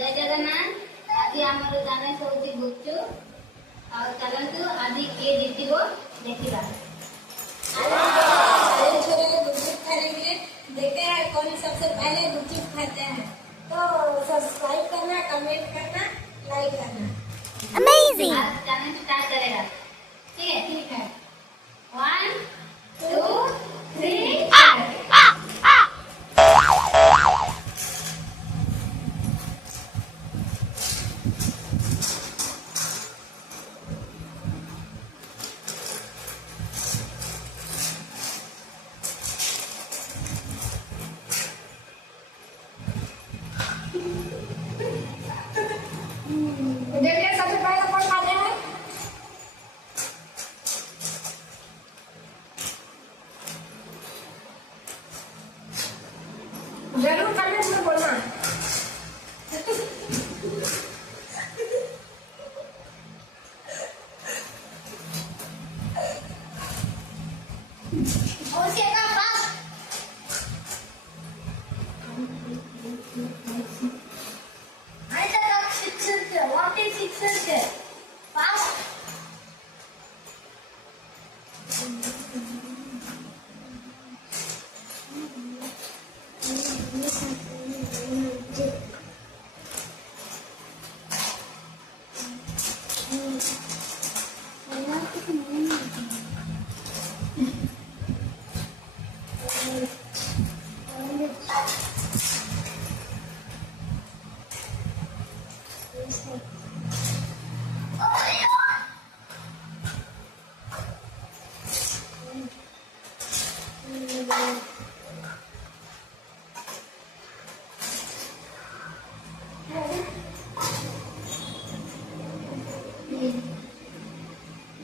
जय जगन्नाथ। आज आमर गाने होती गुच्चू और चलतु आज किए जीतब देखा। छोरे गुपचुप खाएंगे। देखते हैं कौन सबसे पहले गुपचुप खाते हैं। तो सब्सक्राइब करना, कमेंट करना, लाइक करना। अमेजिंग। आज चैनल स्टार्ट करेगा। ठीक है? ठीक है। 1 2 3 देखिए सबसे पहले कौन खाते हैं। जरूर कमेंट में बोलना।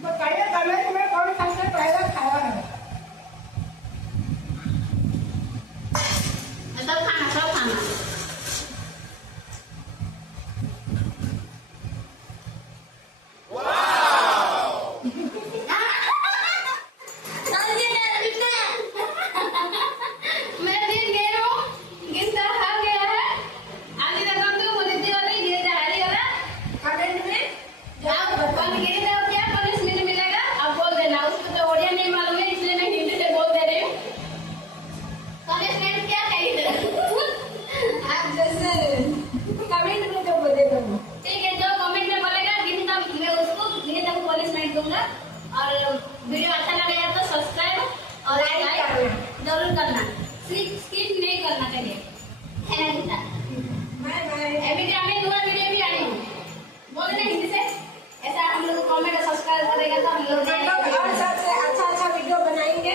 बताइए कमेंट में कौन सबसे पहले खाया है। सब खाना दूंगा। और वीडियो अच्छा लगेगा तो सब्सक्राइब और लाइक जरूर करना। स्किप नहीं करना चाहिए। है ना गीता? Bye bye. अभी हमें दूसरा वीडियो भी आनी है। बोल देना हिंदी से। ऐसा हम लोग कमेंट और सब्सक्राइब करेगा तो हम लोग और सबसे अच्छा वीडियो बनाएंगे।